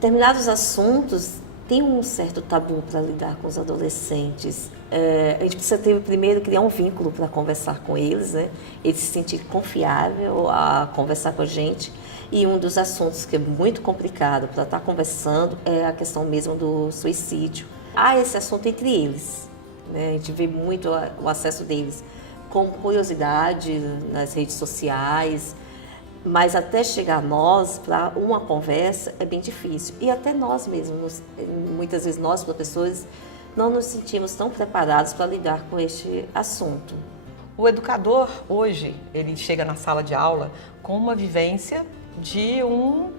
determinados assuntos tem um certo tabu para lidar com os adolescentes. A gente precisa primeiro criar um vínculo para conversar com eles, né? Eles se sentirem confiável a conversar com a gente. E um dos assuntos que é muito complicado para estar conversando é a questão mesmo do suicídio. Há esse assunto entre eles, né? A gente vê muito o acesso deles com curiosidade nas redes sociais, mas até chegar a nós, para uma conversa, é bem difícil. E até nós mesmos, muitas vezes nós, professores, não nos sentimos tão preparados para lidar com este assunto. O educador, hoje, ele chega na sala de aula com uma vivência de um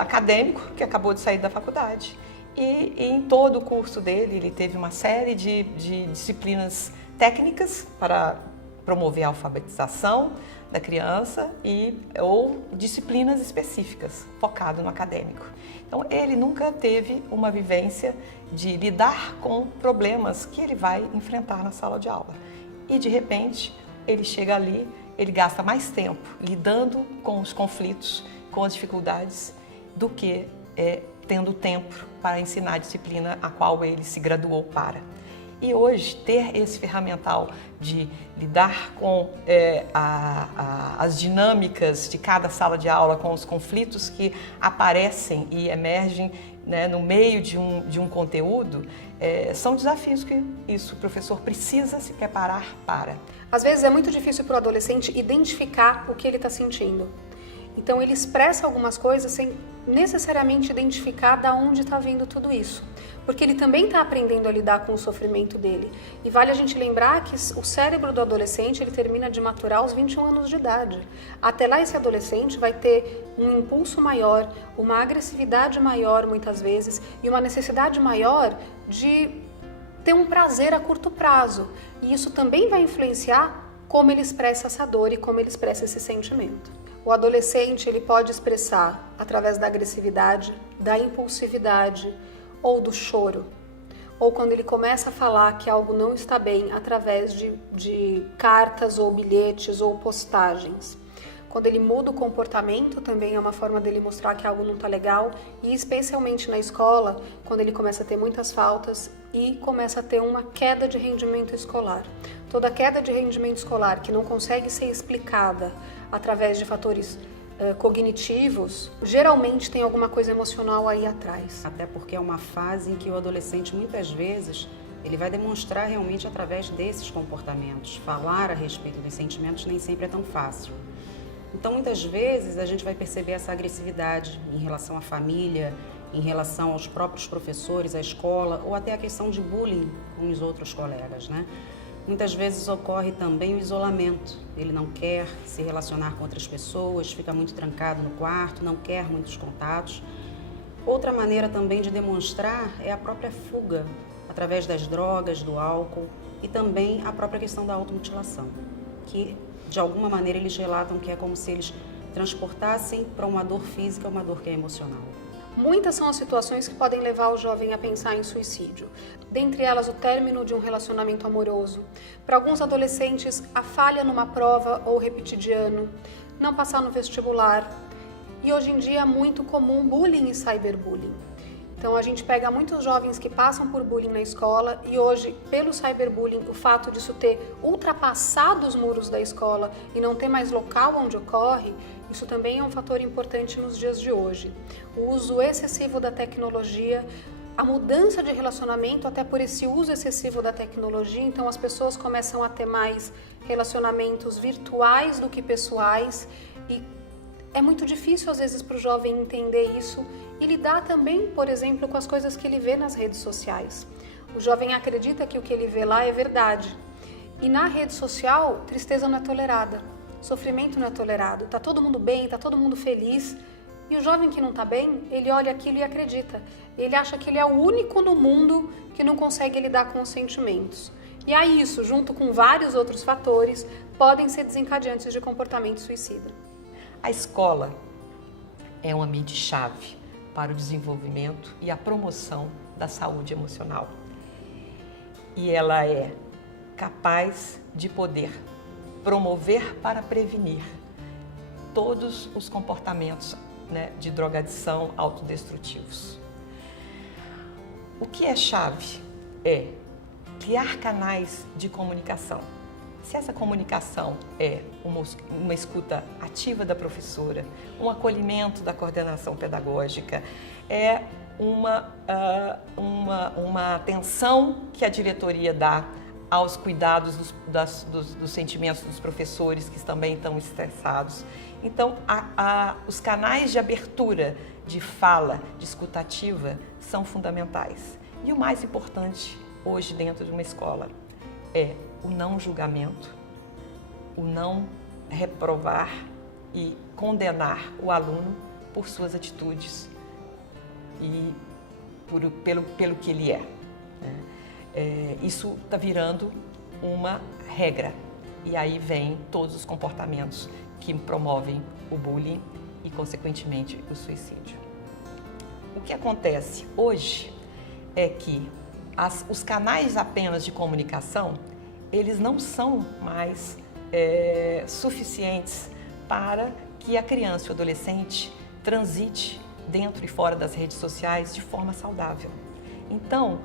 acadêmico que acabou de sair da faculdade. E em todo o curso dele, ele teve uma série de disciplinas técnicas para promover a alfabetização da criança ou disciplinas específicas, focado no acadêmico. Então, ele nunca teve uma vivência de lidar com problemas que ele vai enfrentar na sala de aula. E, de repente, ele chega ali, ele gasta mais tempo lidando com os conflitos, com as dificuldades, do que tendo tempo para ensinar a disciplina a qual ele se graduou para. E hoje, ter esse ferramental de lidar com as dinâmicas de cada sala de aula, com os conflitos que aparecem e emergem, né, no meio de um conteúdo, são desafios que o professor precisa se preparar para. Às vezes é muito difícil para o adolescente identificar o que ele está sentindo. Então ele expressa algumas coisas sem necessariamente identificar de onde está vindo tudo isso. Porque ele também está aprendendo a lidar com o sofrimento dele. E vale a gente lembrar que o cérebro do adolescente ele termina de maturar aos 21 anos de idade. Até lá esse adolescente vai ter um impulso maior, uma agressividade maior muitas vezes e uma necessidade maior de ter um prazer a curto prazo. E isso também vai influenciar como ele expressa essa dor e como ele expressa esse sentimento. O adolescente ele pode expressar através da agressividade, da impulsividade ou do choro. Ou quando ele começa a falar que algo não está bem através de cartas ou bilhetes ou postagens. Quando ele muda o comportamento também é uma forma dele mostrar que algo não está legal. E especialmente na escola, quando ele começa a ter muitas faltas e começa a ter uma queda de rendimento escolar. Toda queda de rendimento escolar que não consegue ser explicada através de fatores cognitivos, geralmente tem alguma coisa emocional aí atrás. Até porque é uma fase em que o adolescente, muitas vezes, ele vai demonstrar realmente através desses comportamentos. Falar a respeito dos sentimentos nem sempre é tão fácil. Então, muitas vezes, a gente vai perceber essa agressividade em relação à família, em relação aos próprios professores, à escola, ou até a questão de bullying com os outros colegas, né? Muitas vezes ocorre também o isolamento. Ele não quer se relacionar com outras pessoas, fica muito trancado no quarto, não quer muitos contatos. Outra maneira também de demonstrar é a própria fuga, através das drogas, do álcool e também a própria questão da automutilação, que de alguma maneira eles relatam que é como se eles transportassem para uma dor física uma dor que é emocional. Muitas são as situações que podem levar o jovem a pensar em suicídio. Dentre elas, o término de um relacionamento amoroso. Para alguns adolescentes, a falha numa prova ou repetir de ano, não passar no vestibular. E hoje em dia é muito comum bullying e cyberbullying. Então a gente pega muitos jovens que passam por bullying na escola e hoje, pelo cyberbullying, o fato disso ter ultrapassado os muros da escola e não ter mais local onde ocorre, isso também é um fator importante nos dias de hoje. O uso excessivo da tecnologia, a mudança de relacionamento até por esse uso excessivo da tecnologia, então as pessoas começam a ter mais relacionamentos virtuais do que pessoais e é muito difícil às vezes para o jovem entender isso e lidar também, por exemplo, com as coisas que ele vê nas redes sociais. O jovem acredita que o que ele vê lá é verdade. E na rede social, tristeza não é tolerada, sofrimento não é tolerado. Tá todo mundo bem, tá todo mundo feliz. E o jovem que não tá bem, ele olha aquilo e acredita. Ele acha que ele é o único no mundo que não consegue lidar com os sentimentos. E aí isso, junto com vários outros fatores, podem ser desencadeantes de comportamento suicida. A escola é um ambiente-chave para o desenvolvimento e a promoção da saúde emocional. E ela é capaz de poder promover para prevenir todos os comportamentos né, de drogadição autodestrutivos. O que é chave é criar canais de comunicação. Se essa comunicação é uma escuta ativa da professora, um acolhimento da coordenação pedagógica, é uma atenção que a diretoria dá aos cuidados dos sentimentos dos professores que também estão estressados. Então, os canais de abertura, de fala, de escuta ativa são fundamentais. E o mais importante hoje dentro de uma escola é o não julgamento, o não reprovar e condenar o aluno por suas atitudes e pelo que ele é. Né? Isso está virando uma regra e aí vem todos os comportamentos que promovem o bullying e, consequentemente, o suicídio. O que acontece hoje é que os canais apenas de comunicação, eles não são mais suficientes para que a criança e o adolescente transite dentro e fora das redes sociais de forma saudável. Então,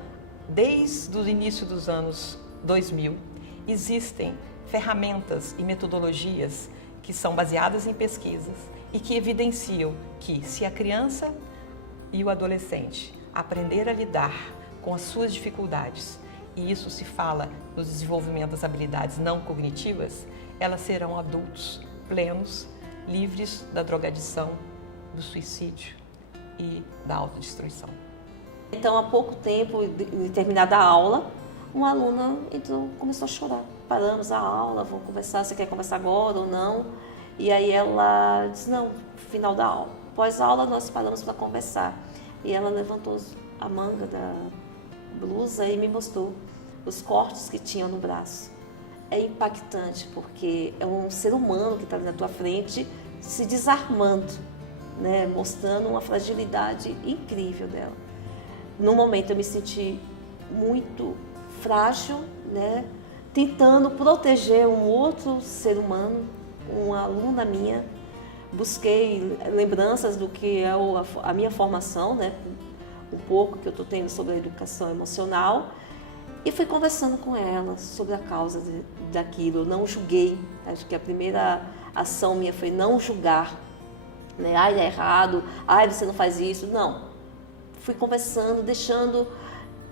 desde o início dos anos 2000, existem ferramentas e metodologias que são baseadas em pesquisas e que evidenciam que se a criança e o adolescente aprender a lidar com as suas dificuldades, e isso se fala no desenvolvimento das habilidades não cognitivas, elas serão adultos plenos, livres da drogadição, do suicídio e da autodestruição. Então, há pouco tempo, de terminada a aula, uma aluna começou a chorar. Paramos a aula, vamos conversar, você quer conversar agora ou não? E aí ela disse, não, final da aula. Após a aula, nós paramos para conversar. E ela levantou a manga da blusa e me mostrou os cortes que tinham no braço. É impactante, porque é um ser humano que está na tua frente se desarmando, né? Mostrando uma fragilidade incrível dela. No momento eu me senti muito frágil, né? Tentando proteger um outro ser humano, uma aluna minha. Busquei lembranças do que é a minha formação, né? Um pouco que eu estou tendo sobre a educação emocional, e fui conversando com ela sobre a causa daquilo. Eu não julguei, acho que a primeira ação minha foi não julgar, né? Ai, é errado, ai, você não faz isso. Não, fui conversando, deixando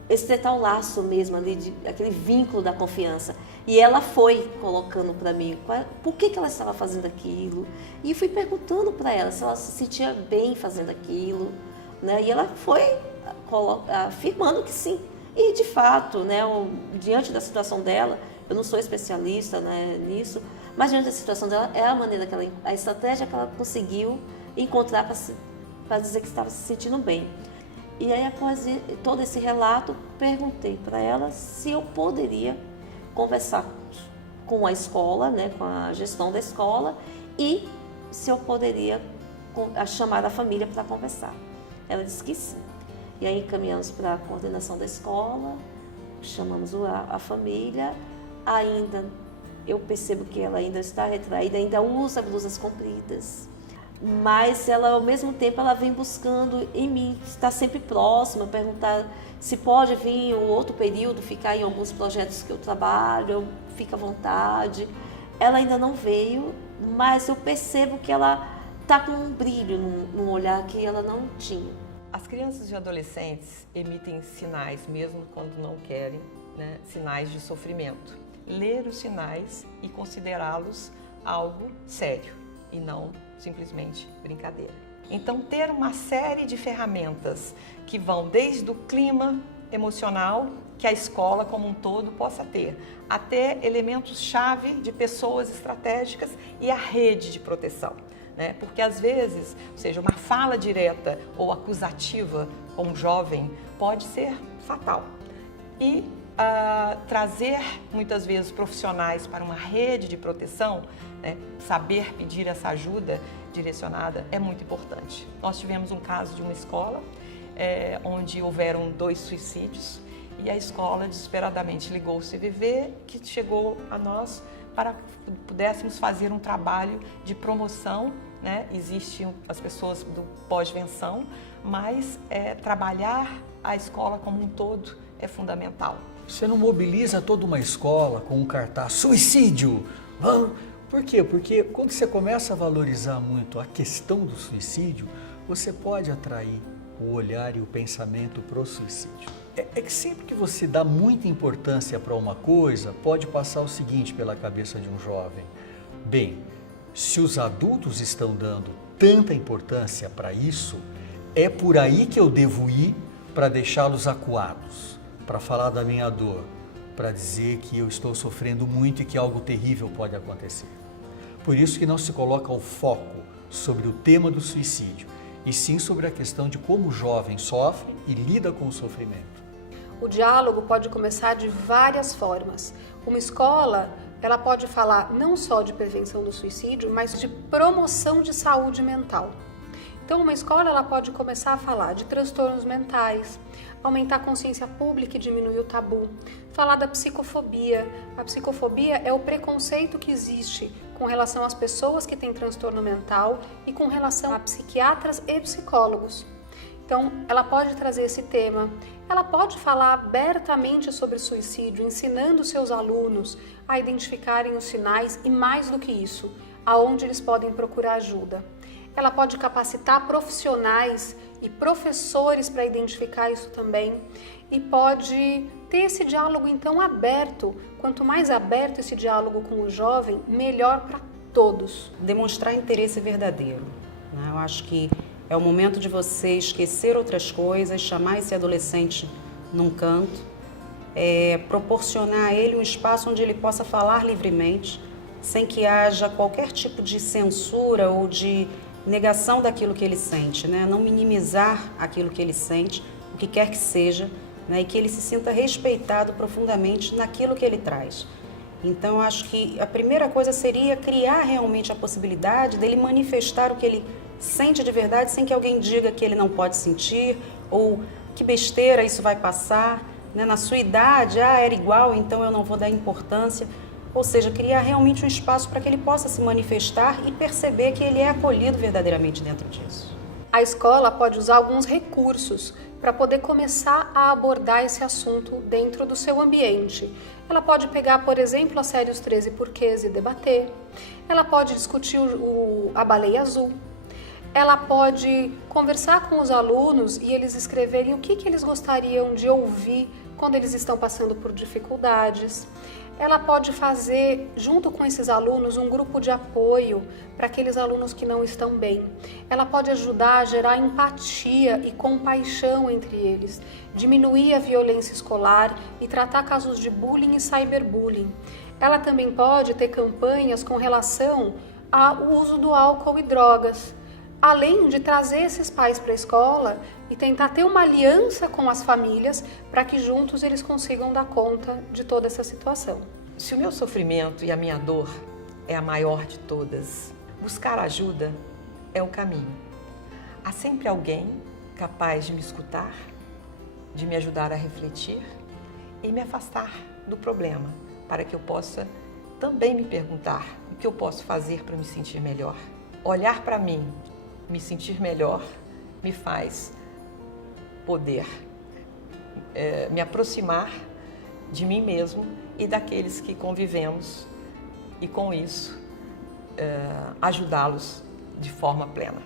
estreitar o laço mesmo ali, aquele vínculo da confiança. E ela foi colocando para mim por que ela estava fazendo aquilo. E fui perguntando para ela se ela se sentia bem fazendo aquilo, né? E ela foi afirmando que sim. E de fato, né, diante da situação dela, eu não sou especialista, né, nisso, mas diante da situação dela, é a maneira que a estratégia que ela conseguiu encontrar para dizer que estava se sentindo bem. E aí, após todo esse relato, perguntei para ela se eu poderia conversar com a escola, né, com a gestão da escola, e se eu poderia chamar a família para conversar. Ela disse que sim. E aí encaminhamos para a coordenação da escola, chamamos a família. Ainda eu percebo que ela ainda está retraída, ainda usa blusas compridas. Mas ela, ao mesmo tempo, ela vem buscando em mim, estar sempre próxima, perguntar se pode vir um outro período, ficar em alguns projetos que eu trabalho, fica à vontade. Ela ainda não veio, mas eu percebo que ela está com um brilho no olhar que ela não tinha. As crianças e adolescentes emitem sinais, mesmo quando não querem, né? Sinais de sofrimento. Ler os sinais e considerá-los algo sério e não simplesmente brincadeira. Então, ter uma série de ferramentas que vão desde o clima emocional que a escola como um todo possa ter, até elementos-chave de pessoas estratégicas e a rede de proteção. Né? Porque às vezes, ou seja, uma fala direta ou acusativa com um jovem pode ser fatal. E trazer muitas vezes profissionais para uma rede de proteção, né? Saber pedir essa ajuda direcionada é muito importante. Nós tivemos um caso de uma escola onde houveram 2 suicídios e a escola desesperadamente ligou o CVV, que chegou a nós para que pudéssemos fazer um trabalho de promoção né? Existem as pessoas do pós-venção, mas trabalhar a escola como um todo é fundamental. Você não mobiliza toda uma escola com um cartaz suicídio? Por quê? Porque quando você começa a valorizar muito a questão do suicídio, você pode atrair o olhar e o pensamento para o suicídio. É que sempre que você dá muita importância para uma coisa, pode passar o seguinte pela cabeça de um jovem: bem, se os adultos estão dando tanta importância para isso, é por aí que eu devo ir para deixá-los acuados, para falar da minha dor, para dizer que eu estou sofrendo muito e que algo terrível pode acontecer. Por isso que não se coloca o foco sobre o tema do suicídio, e sim sobre a questão de como o jovem sofre e lida com o sofrimento. O diálogo pode começar de várias formas. Uma escola, ela pode falar não só de prevenção do suicídio, mas de promoção de saúde mental. Então, uma escola ela pode começar a falar de transtornos mentais, aumentar a consciência pública e diminuir o tabu, falar da psicofobia. A psicofobia é o preconceito que existe com relação às pessoas que têm transtorno mental e com relação a psiquiatras e psicólogos. Então, ela pode trazer esse tema, ela pode falar abertamente sobre suicídio, ensinando seus alunos a identificarem os sinais e, mais do que isso, aonde eles podem procurar ajuda. Ela pode capacitar profissionais e professores para identificar isso também e pode ter esse diálogo, então, aberto. Quanto mais aberto esse diálogo com o jovem, melhor para todos. Demonstrar interesse verdadeiro, né? Eu acho que é o momento de você esquecer outras coisas, chamar esse adolescente num canto, proporcionar a ele um espaço onde ele possa falar livremente, sem que haja qualquer tipo de censura ou de negação daquilo que ele sente, né? Não minimizar aquilo que ele sente, o que quer que seja, né? E que ele se sinta respeitado profundamente naquilo que ele traz. Então, eu acho que a primeira coisa seria criar realmente a possibilidade dele manifestar o que ele sente de verdade, sem que alguém diga que ele não pode sentir, ou que besteira, isso vai passar, né? Na sua idade, era igual, então eu não vou dar importância. Ou seja, criar realmente um espaço para que ele possa se manifestar e perceber que ele é acolhido verdadeiramente dentro disso. A escola pode usar alguns recursos para poder começar a abordar esse assunto dentro do seu ambiente. Ela pode pegar, por exemplo, a série Os 13 Porquês e debater. Ela pode discutir a baleia azul. Ela pode conversar com os alunos e eles escreverem o que eles gostariam de ouvir quando eles estão passando por dificuldades. Ela pode fazer, junto com esses alunos, um grupo de apoio para aqueles alunos que não estão bem. Ela pode ajudar a gerar empatia e compaixão entre eles, diminuir a violência escolar e tratar casos de bullying e cyberbullying. Ela também pode ter campanhas com relação ao uso do álcool e drogas, além de trazer esses pais para a escola e tentar ter uma aliança com as famílias para que juntos eles consigam dar conta de toda essa situação. Se o meu sofrimento e a minha dor é a maior de todas, buscar ajuda é o caminho. Há sempre alguém capaz de me escutar, de me ajudar a refletir e me afastar do problema, para que eu possa também me perguntar o que eu posso fazer para me sentir melhor. Olhar para mim, me sentir melhor, me faz poder me aproximar de mim mesmo e daqueles que convivemos e, com isso, ajudá-los de forma plena.